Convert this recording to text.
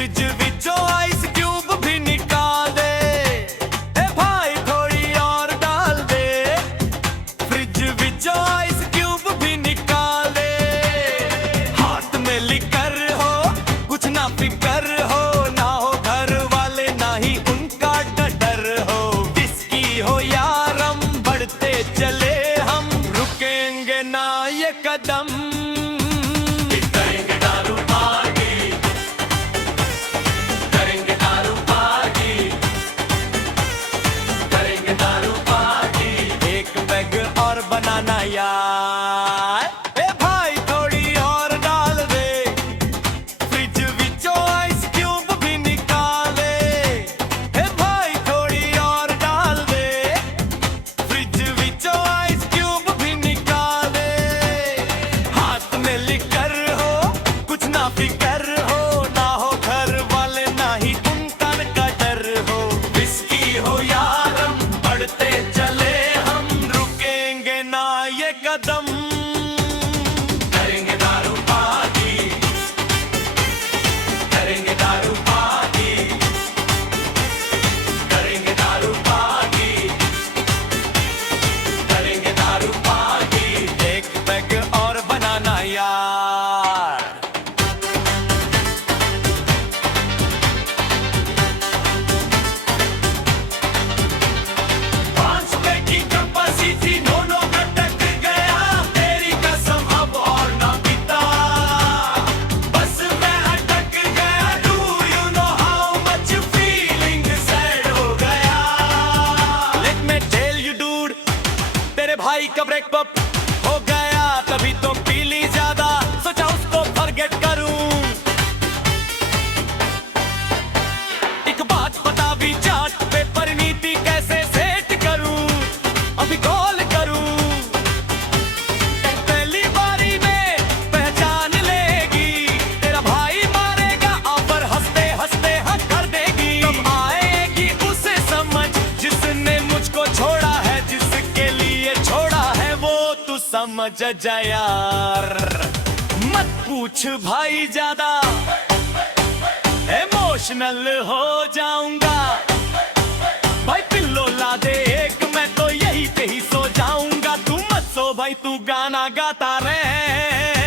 Fridge विचों ice cube भी निकाल दे। ए भाई थोड़ी और डाल दे। फ्रिज विचों आइस क्यूब भी निकाल दे। हाथ में लिकर हो कुछ ना फिकर हो, ना हो घर वाले ना ही उनका डर हो। विस्की हो या रम बढ़ते चले हम, रुकेंगे ना ये कदम। करेंगे दारू पार्टी, करेंगे दारू पार्टी, करेंगे दारू पार्टी। एक पैग और बनाना यार। ए भाई थोड़ी और डाल दे। फ्रिज विचों आइस क्यूब भी निकाल दे। ए भाई थोड़ी और डाल दे। फ्रिज विचों आइस क्यूब भी निकाल दे। हाथ में लिकर हो कुछ ना फिकर हो, ना हो घर वाले ना ही उनका डर हो। विस्की हो या रम बढ़ते चले हम, रुकेंगे ना ये कदम। करेंगे दारू पार्टी, करेंगे दारू पार्टी, करेंगे दारू पार्टी, करेंगे दारू पार्टी। एक पैग और बनाना यार। पांच पे की कैपेसिटी दोनों अटक गया, तेरी कसम अब और ना पीता। बस मैं अटक गया, do you know how much feeling sad हो गया। Let me tell you dude, तेरे भाई का ब्रेकअप हो गया, तभी तो पी ली ज्यादा, सोचा उसको फॉरगेट करूं। एक बात बता विचार पे परिणीति कैसे सेट करूं, अभी कॉल करूं। पहली बारी में पहचान लेगी, तेरा भाई मारेगा ऑफर, हंसते हंसते हक कर देगी। कब आएगी उसे समझ जिसने मुझको छोड़ा है, जिसके लिए छोड़ा है वो तू समझ जा यार। मत पूछ भाई ज्यादा, इमोशनल हो जाऊंगा। भाई पिल्लो ला दे एक, मैं तो यही पे ही सो जाऊंगा। तू मत सो भाई, तू गाना गाता रहे।